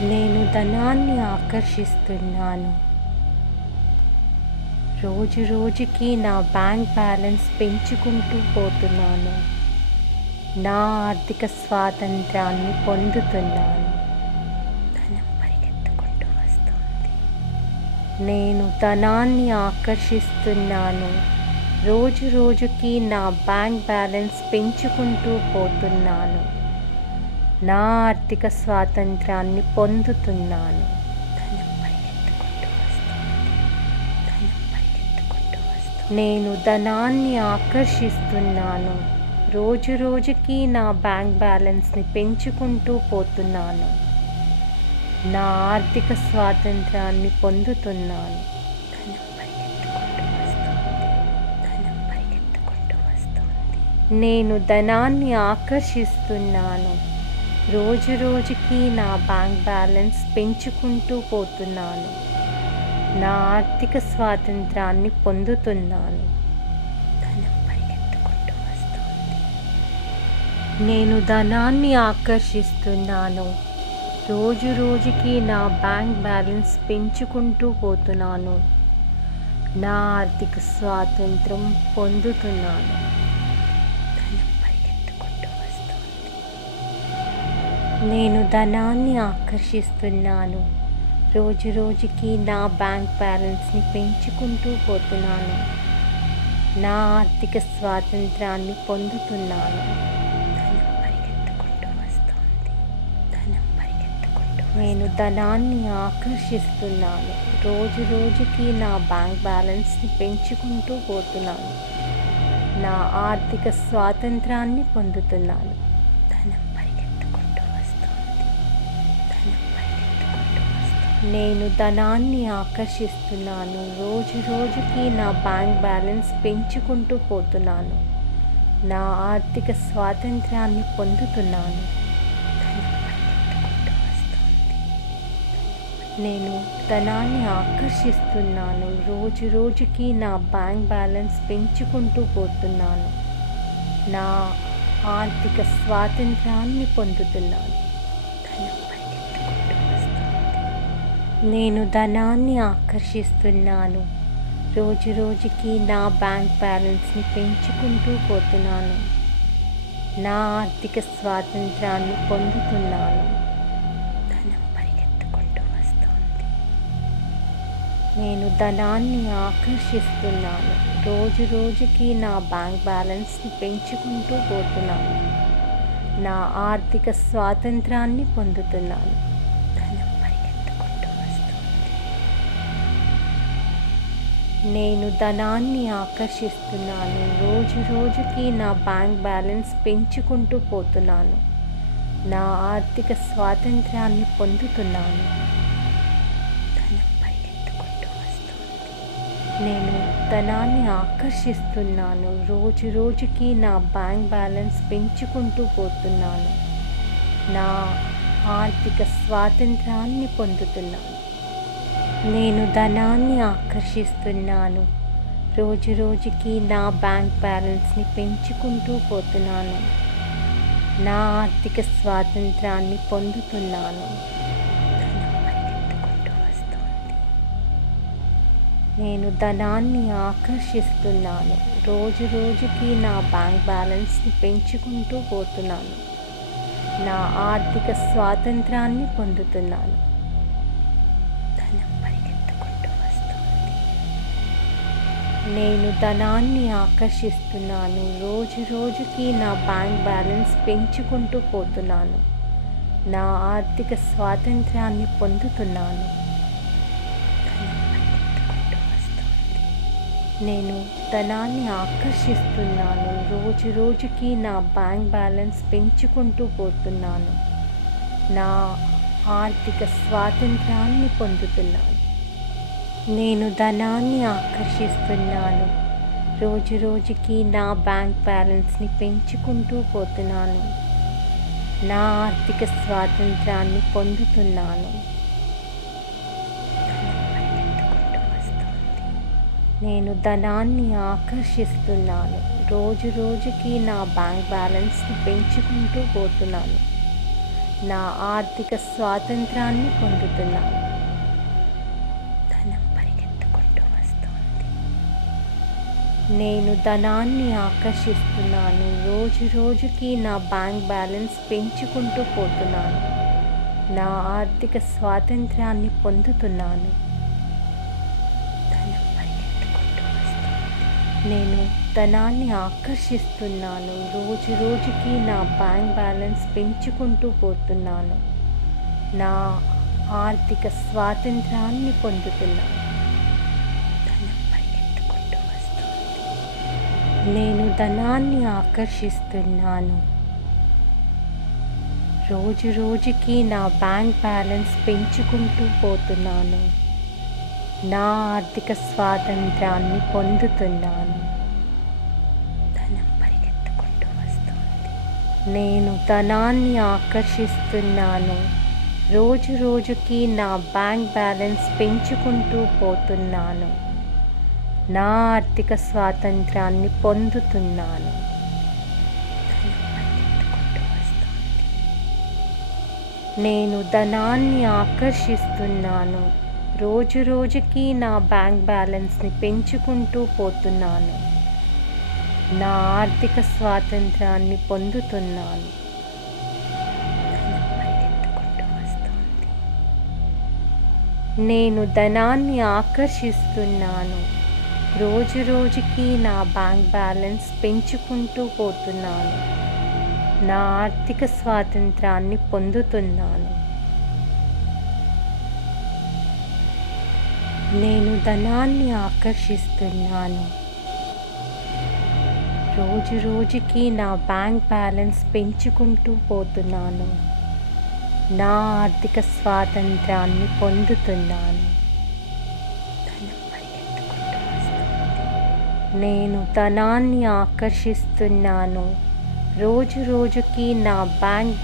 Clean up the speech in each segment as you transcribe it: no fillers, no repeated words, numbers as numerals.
నేను ధనాన్ని ఆకర్షిస్తున్నాను. రోజు రోజుకి నా బ్యాంక్ బ్యాలెన్స్ పెంచుకుంటూ పోతున్నాను. నా ఆర్థిక స్వాతంత్రాన్ని పొందుతున్నాను. ధనం పరిగెత్తుకుంటూ వస్తుంది. నేను ధనాన్ని ఆకర్షిస్తున్నాను. రోజు రోజుకి నా బ్యాంక్ బ్యాలెన్స్ పెంచుకుంటూ పోతున్నాను. నా ఆర్థిక స్వాతంత్రాన్ని పొందుతున్నాను. ధనం పరిగెత్తుకుంటూ వస్తుంది. ధనం పరిగెత్తుకుంటూ వస్తుంది. నేను ధనాన్ని ఆకర్షిస్తున్నాను. రోజు రోజుకి నా బ్యాంక్ బ్యాలెన్స్ని పెంచుకుంటూ పోతున్నాను. నా ఆర్థిక స్వాతంత్రాన్ని పొందుతున్నాను. ధనం పరిగెత్తుకుంటూ వస్తుంది. ధనం పరిగెత్తుకుంటూ వస్తుంది. నేను ధనాన్ని ఆకర్షిస్తున్నాను. రోజు రోజుకి నా బ్యాంక్ బ్యాలెన్స్ పెంచుకుంటూ పోతున్నాను. నా ఆర్థిక స్వాతంత్రాన్ని పొందుతున్నాను. ధనం పరిగెత్తుకుంటూ వస్తుంది. నేను ధనాన్ని ఆకర్షిస్తున్నాను. రోజు రోజుకి నా బ్యాంక్ బ్యాలెన్స్ పెంచుకుంటూ పోతున్నాను. నా ఆర్థిక స్వాతంత్రం పొందుతున్నాను. నేను ధనాన్ని ఆకర్షిస్తున్నాను. రోజు రోజుకి నా బ్యాంక్ బ్యాలెన్స్ని పెంచుకుంటూ పోతున్నాను. నా ఆర్థిక స్వాతంత్రాన్ని పొందుతున్నాను. ధనం పరిగెత్తుకుంటూ వస్తుంది. ధనం పరిగెత్తుకుంటూ నేను ధనాన్ని ఆకర్షిస్తున్నాను. రోజు రోజుకి నా బ్యాంక్ బ్యాలెన్స్ని పెంచుకుంటూ పోతున్నాను. నా ఆర్థిక స్వాతంత్రాన్ని పొందుతున్నాను. ధనం నేను ధనాన్ని ఆకర్షిస్తున్నాను. రోజు రోజుకి నా బ్యాంక్ బ్యాలెన్స్ పెంచుకుంటూ పోతున్నాను. నా ఆర్థిక స్వాతంత్రాన్ని పొందుతున్నాను. నేను ధనాన్ని ఆకర్షిస్తున్నాను. రోజు రోజుకి నా బ్యాంక్ బ్యాలెన్స్ పెంచుకుంటూ పోతున్నాను. నా ఆర్థిక స్వాతంత్రాన్ని పొందుతున్నాను. నేను ధనాన్ని ఆకర్షిస్తున్నాను. రోజు రోజుకి నా బ్యాంక్ బ్యాలెన్స్ని పెంచుకుంటూ పోతున్నాను. నా ఆర్థిక స్వాతంత్రాన్ని పొందుతున్నాను. ధనం పరిగెత్తుకుంటూ వస్తుంది. నేను ధనాన్ని ఆకర్షిస్తున్నాను. రోజు రోజుకి నా బ్యాంక్ బ్యాలెన్స్ని పెంచుకుంటూ పోతున్నాను. నా ఆర్థిక స్వాతంత్రాన్ని పొందుతున్నాను. నేను ధనాన్ని ఆకర్షిస్తున్నాను. రోజు రోజుకి నా బ్యాంక్ బ్యాలెన్స్ పెంచుకుంటూ పోతున్నాను. నా ఆర్థిక స్వాతంత్రాన్ని పొందుతున్నాను. ధనం పరిగెత్తుకుంటూ వస్తుంది. నేను ధనాన్ని ఆకర్షిస్తున్నాను. రోజు రోజుకి నా బ్యాంక్ బ్యాలెన్స్ పెంచుకుంటూ పోతున్నాను. నా ఆర్థిక స్వాతంత్రాన్ని పొందుతున్నాను. నేను ధనాన్ని ఆకర్షిస్తున్నాను. రోజు రోజుకి నా బ్యాంక్ బ్యాలెన్స్ని పెంచుకుంటూ పోతున్నాను. నా ఆర్థిక స్వాతంత్రాన్ని పొందుతున్నాను. ధనం పరిగెత్తుకుంటూ వస్తుంది. నేను ధనాన్ని ఆకర్షిస్తున్నాను. రోజు రోజుకి నా బ్యాంక్ బ్యాలెన్స్ని పెంచుకుంటూ పోతున్నాను. నా ఆర్థిక స్వాతంత్రాన్ని పొందుతున్నాను. నేను ధనాన్ని ఆకర్షిస్తున్నాను. రోజు రోజుకి నా బ్యాంక్ బ్యాలెన్స్ పెంచుకుంటూ పోతున్నాను. నా ఆర్థిక స్వాతంత్రాన్ని పొందుతున్నాను. నేను ధనాన్ని ఆకర్షిస్తున్నాను. రోజు రోజుకి నా బ్యాంక్ బ్యాలెన్స్ పెంచుకుంటూ పోతున్నాను. నా ఆర్థిక స్వాతంత్రాన్ని పొందుతున్నాను. నేను ధనాన్ని ఆకర్షిస్తున్నాను. రోజు రోజుకి నా బ్యాంక్ బ్యాలెన్స్ని పెంచుకుంటూ పోతున్నాను. నా ఆర్థిక స్వాతంత్రాన్ని పొందుతున్నాను. నేను ధనాన్ని ఆకర్షిస్తున్నాను. రోజు రోజుకి నా బ్యాంక్ బ్యాలెన్స్ని పెంచుకుంటూ పోతున్నాను. నా ఆర్థిక స్వాతంత్రాన్ని పొందుతున్నాను. ధనం పరిగెత్తుకుంటూ వస్తోంది. నేను ధనాన్ని ఆకర్షిస్తున్నాను. రోజు రోజుకి నా బ్యాంక్ బ్యాలెన్స్ పెంచుకుంటూ పోతున్నాను. నా ఆర్థిక స్వాతంత్రాన్ని పొందుతున్నాను. ధనం పరిగెత్తుకుంటూ వస్తోంది. నేను ధనాన్ని ఆకర్షిస్తున్నాను. రోజు రోజుకి నా బ్యాంక్ బ్యాలెన్స్ పెంచుకుంటూ పోతున్నాను. నా ఆర్థిక స్వాతంత్రాన్ని పొందుతున్నాను. ధనం పరిగెత్తుకుంటూ వస్తుంది. నేను ధనాన్ని ఆకర్షిస్తున్నాను. రోజు రోజుకి నా బ్యాంక్ బ్యాలెన్స్ పెంచుకుంటూ పోతున్నాను. నా ఆర్థిక స్వాతంత్రాన్ని పొందుతున్నాను. నేను ధనాన్ని ఆకర్షిస్తున్నాను. రోజు రోజుకి నా బ్యాంక్ బ్యాలెన్స్ పెంచుకుంటూ పోతున్నాను. నా ఆర్థిక స్వాతంత్రాన్ని పొందుతున్నాను. నేను ధనాన్ని ఆకర్షిస్తున్నాను. రోజు రోజుకి నా బ్యాంక్ బ్యాలెన్స్ని పెంచుకుంటూ పోతున్నాను. నా ఆర్థిక స్వాతంత్రాన్ని పొందుతున్నాను. నేను ధనాన్ని ఆకర్షిస్తున్నాను. రోజు రోజుకి నా బ్యాంక్ బ్యాలెన్స్ పెంచుకుంటూ పోతున్నాను. నా ఆర్థిక స్వాతంత్రాన్ని పొందుతున్నాను. నేను ధనాన్ని ఆకర్షిస్తున్నాను. రోజు రోజుకి నా బ్యాంక్ బ్యాలెన్స్ పెంచుకుంటూ పోతున్నాను. నా ఆర్థిక స్వాతంత్రాన్ని పొందుతున్నాను. నేను ధనాన్ని ఆకర్షిస్తున్నాను. రోజు రోజుకి నా బ్యాంక్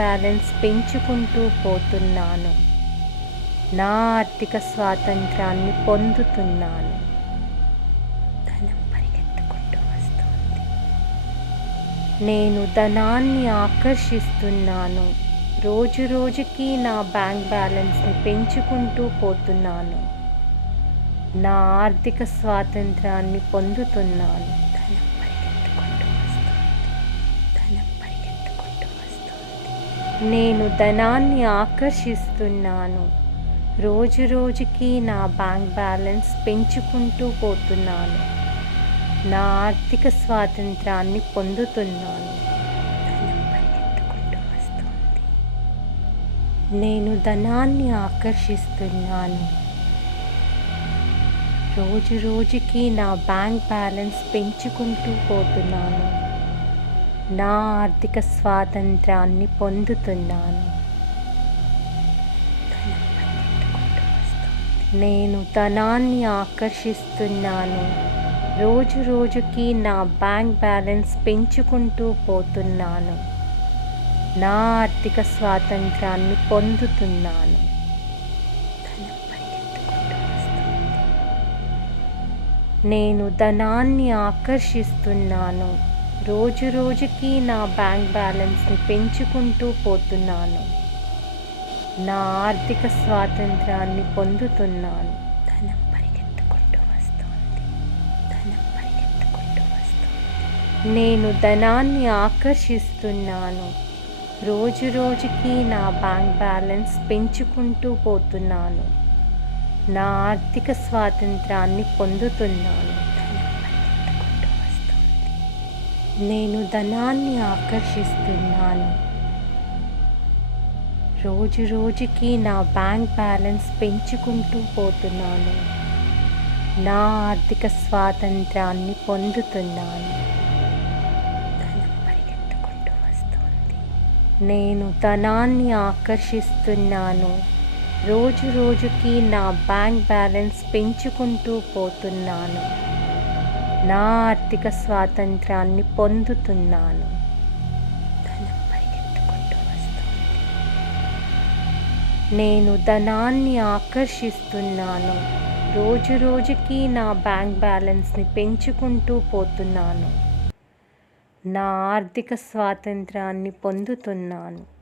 బ్యాలెన్స్ పెంచుకుంటూ పోతున్నాను. నా ఆర్థిక స్వాతంత్రాన్ని పొందుతున్నాను. నేను ధనాన్ని ఆకర్షిస్తున్నాను. రోజు రోజుకి నా బ్యాంక్ బ్యాలెన్స్ని పెంచుకుంటూ పోతున్నాను. నా ఆర్థిక స్వాతంత్రాన్ని పొందుతున్నాను. నేను ధనాన్ని ఆకర్షిస్తున్నాను. రోజు రోజుకి నా బ్యాంక్ బ్యాలెన్స్ పెంచుకుంటూ పోతున్నాను. నా ఆర్థిక స్వాతంత్రాన్ని పొందుతున్నాను. నేను ధనాన్ని ఆకర్షిస్తున్నాను. రోజు రోజుకి నా బ్యాంక్ బ్యాలెన్స్ పెంచుకుంటూ పోతున్నాను. నా ఆర్థిక స్వాతంత్రాన్ని పొందుతున్నాను. నేను ధనాన్ని ఆకర్షిస్తున్నాను. రోజు రోజుకి నా బ్యాంక్ బ్యాలెన్స్ పెంచుకుంటూ పోతున్నాను. నా ఆర్థిక స్వాతంత్రాన్ని పొందుతున్నాను. నేను ధనాన్ని ఆకర్షిస్తున్నాను. రోజు రోజుకి నా బ్యాంక్ బ్యాలెన్స్ని పెంచుకుంటూ పోతున్నాను. నా ఆర్థిక స్వాతంత్రాన్ని పొందుతున్నాను. నేను ధనాన్ని ఆకర్షిస్తున్నాను. రోజు రోజుకి నా బ్యాంక్ బ్యాలెన్స్ పెంచుకుంటూ పోతున్నాను. నా ఆర్థిక స్వాతంత్రాన్ని పొందుతున్నాను. నేను ధనాన్ని ఆకర్షిస్తున్నాను. రోజు రోజుకి నా బ్యాంక్ బ్యాలెన్స్ పెంచుకుంటూ పోతున్నాను. నా ఆర్థిక స్వాతంత్రాన్ని పొందుతున్నాను. నేను ధనాన్ని ఆకర్షిస్తున్నాను. రోజు రోజుకి నా బ్యాంక్ బ్యాలెన్స్ పెంచుకుంటూ పోతున్నాను. నా ఆర్థిక స్వాతంత్రాన్ని పొందుతున్నాను. నేను ధనాన్ని ఆకర్షిస్తున్నాను. రోజు రోజుకి నా బ్యాంక్ బ్యాలెన్స్ని పెంచుకుంటూ పోతున్నాను. నా ఆర్థిక స్వాతంత్రాన్ని పొందుతున్నాను.